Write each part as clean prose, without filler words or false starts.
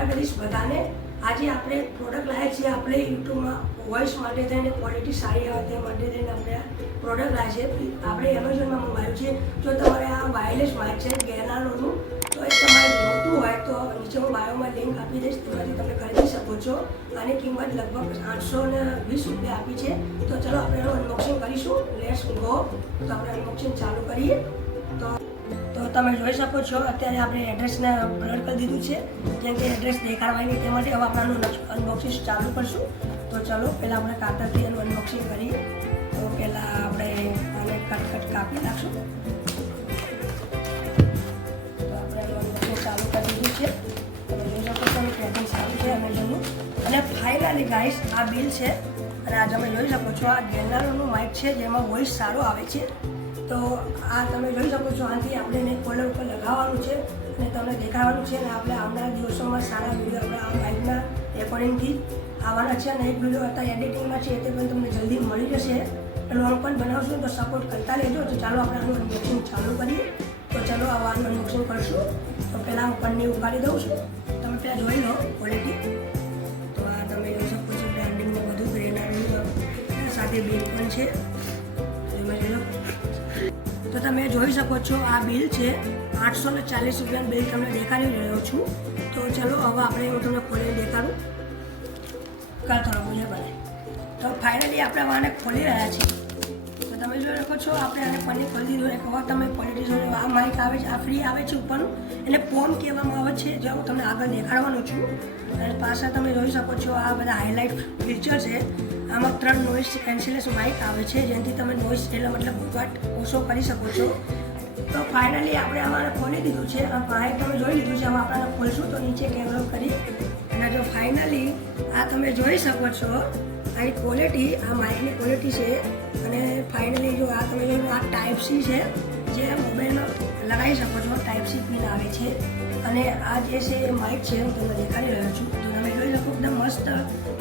નમસ્કાર કરીશ બધાને। આજે આપણે પ્રોડક્ટ લાવ્યા છીએ આપણે યુટ્યુબમાં વોઇસ માટે થઈને ક્વોલિટી સારી આવે તે માટે થઈને આપણે પ્રોડક્ટ લાવ્યા છે। આપણે એમેઝોનમાં મંગાવ્યું છે। જો તમારે આ વાયરલેસ માઇક છે ગેલાનોનું તો એ તમારે જોતું હોય તો નીચે હું બાયોમાં લિંક આપી દઈશ, તેમાંથી તમે ખરીદી શકો છો। આની કિંમત લગભગ 820 રૂપિયા આપી છે। તો ચલો આપણે એનું અનબોક્સિંગ કરીશું। Let's go. તો આપણે અનબોક્સિંગ ચાલુ કરીએ। તો તમે જોઈ શકો છો અત્યારે આપણે એડ્રેસને બ્લર કરી દીધું છે, જેમ કે એડ્રેસ દેખાડવાય નહીં તે માટે હવે આપણે અનબોક્સિંગ ચાલુ કરશું। તો ચલો પહેલાં આપણે કાતરથી એનું અનબોક્સિંગ કરીએ। તો પહેલાં આપણે આને કટ કાપી નાખશું। તો આપણે અનબોક્સિંગ ચાલુ કરી દીધું છે। તમે જોઈ શકો છો પેકિંગ સારું છે એમેઝોનનું। અને ફાઇનલી ગાઈસ આ બિલ છે, અને આ તમે જોઈ શકો છો આ ગેલાનોનું માઇક છે જેમાં વોઇસ સારો આવે છે। તો આ તમે જોઈ શકો છો આથી આપણે એને કોલર ઉપર લગાવવાનું છે અને તમને દેખાડવાનું છે। અને આપણે આવનારા દિવસોમાં સારા વિડીયો આપણે આ માઇકના રેકોર્ડિંગથી આવવાના છે, અને એક વિડીયો અત્યારે એડિટિંગમાં છે તે પણ તમને જલ્દી મળી જશે। લોંગ પણ બનાવશું તો સપોર્ટ કરતા રહેજો। તો ચાલો આપણે આનું અનબોક્સિંગ ચાલુ કરીએ। તો ચલો આનું અનબોક્સિંગ કરશું। તો પહેલાં હું પન્ની ઉગાડી દઉં છું। તમે પહેલાં જોઈ લો ક્વોલિટી। તો આ તમે જોઈ શકો છો બ્રાન્ડિંગને બધું ગ્રેનાનું સાથે બિલ પણ છે। તો તમે જોઈ શકો છો આ બિલ છે 840 રૂપિયાનું બિલ તમને દેખાડી રહ્યો છું। તો ચલો હવે આપણે હું તમને ખોલીને દેખાડું। થોડો મુજબ બને તો ફાઇનલી આપણે આને ખોલી રહ્યા છીએ। તો તમે જોઈ શકો છો આપણે આને પન્ની ખોલી દીધું। એક હવે તમે ક્વોલિટી જોઈ આ માઇક આવે છે, આ ફ્રી આવે છે ઉપરનું, એને ફોન કહેવામાં આવે છે, જે હું તમને આગળ દેખાડવાનું છું। અને પાછળ તમે જોઈ શકો છો આ બધા હાઇલાઇટ ફીચર છે। આમાં 3 નોઇઝ કેન્સલેશન માઇક આવે છે, જેનાથી તમે નોઇઝ એટલે મતલબ ઘોંઘાટ ઓછો કરી શકો છો। તો ફાઇનલી આપણે આમાં ખોલી દીધું છે। આ માઇક તમે જોઈ લીધું છે। આમાં આપણે ખોલશું તો નીચે કેમેરો કરી અને જો ફાઇનલી આ તમે જોઈ શકો છો આની ક્વોલિટી, આ માઇકની ક્વોલિટી છે। અને ફાઇનલી જો આ તમે જોયું આ ટાઈપ સી છે, જે મોબાઈલમાં લગાવી શકો છો। ટાઈપ સી પિન આવે છે, અને આ જે છે એ માઇક છે હું તમને દેખાડી રહ્યો છું। તો તમે જોઈ શકો એકદમ મસ્ત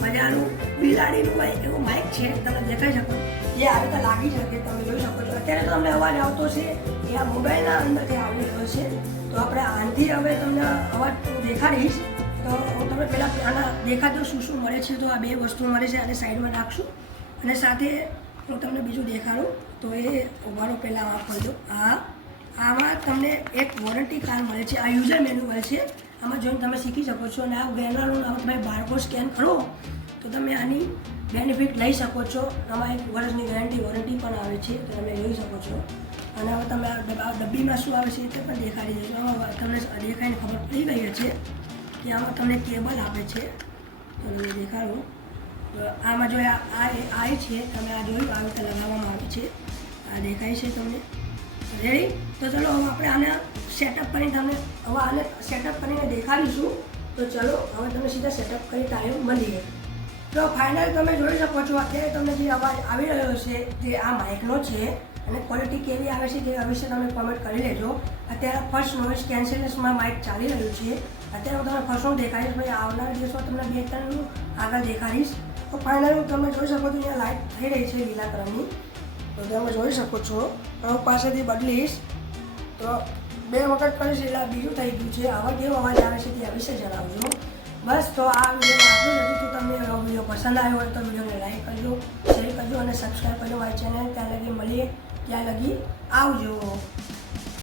મજાનું બિલાડીનું માઇક એવું માઇક છે, તમે દેખાઈ શકો જે આ રીતે લાગી શકે તમે જોઈ શકો છો। અત્યારે તો તમને અવાજ આવતો છે એ આ મોબાઈલના અંદરથી આવી રહ્યો છે। તો આપણે આનાથી હવે તમને અવાજ દેખાડીશ। તો હું તમને પહેલાં આના દેખાતું શું મળે છે। તો આ 2 વસ્તુ મળે છે, આને સાઈડમાં રાખશું અને સાથે હું તમને બીજું દેખાડું। તો એ ઉભારો પહેલાં આ ખોલજો। આમાં તમને એક વોરંટી કાર્ડ મળે છે, આ યુઝર મેન્યુઅલ છે, આમાં જોઈને તમે શીખી શકો છો। અને આ ગેલાનોનું તમે બારકોડ સ્કેન કરો તો તમે આની બેનિફિટ લઈ શકો છો। આમાં 1 વર્ષની વોરંટી પણ આવે છે, તો તમે જોઈ શકો છો। અને હવે તમે આ ડબ્બીમાં શું આવે છે તે પણ દેખાડી દઈશું। આમાં તમને દેખાઈને ખબર પડી ગઈ છે કે આમાં તમને કેબલ આપે છે। તો તમે દેખાડું તો આમાં જો આ છે તમે આ જોયું આ રીતે લગાવવામાં આવે છે, આ દેખાય છે તમને રેડી। તો ચલો હવે આપણે આને સેટઅપ કરીને તમને હવે આને સેટઅપ કરીને દેખાડીશું। તો ચલો હવે તમે સીધા સેટઅપ કરી ટાઈમ મળીએ। તો ફાઇનલ તમે જોઈ શકો છો અત્યારે તમને જે અવાજ આવી રહ્યો છે જે આ માઇકનો છે, અને ક્વોલિટી કેવી આવે છે તે વિશે તમે કોમેન્ટ કરી લેજો। અત્યારે ફર્સ્ટ નોઇઝ કેન્સલેશનમાં માઇક ચાલી રહ્યું છે। અત્યારે હું તમને ફર્સ્ટ દેખાડીશ, ભાઈ આવનારા દિવસમાં તમને 2-3 આગળ દેખાડીશ। તો ફાઇનલ હું તમે જોઈ શકો છો અહીંયા લાઇટ થઈ રહી છે લીલા કલરની, તો તમે જોઈ શકો છો। હું પાસેથી બદલીશ તો 2 વખત કરીશ એટલે બીજું થઈ ગયું છે। આવા કેવો અવાજ આવે છે તે વિશે જણાવજો। બસ તો આ વિડીયોમાં આટલું જ હતું। તો તમને વિડીયો પસંદ આવ્યો હોય તો વિડીયોને લાઈક કરજો, શેર કરજો અને સબસ્ક્રાઈબ કરજો મારી ચેનલ। ત્યાં લગી મળીએ, ત્યાં લગી આવજો।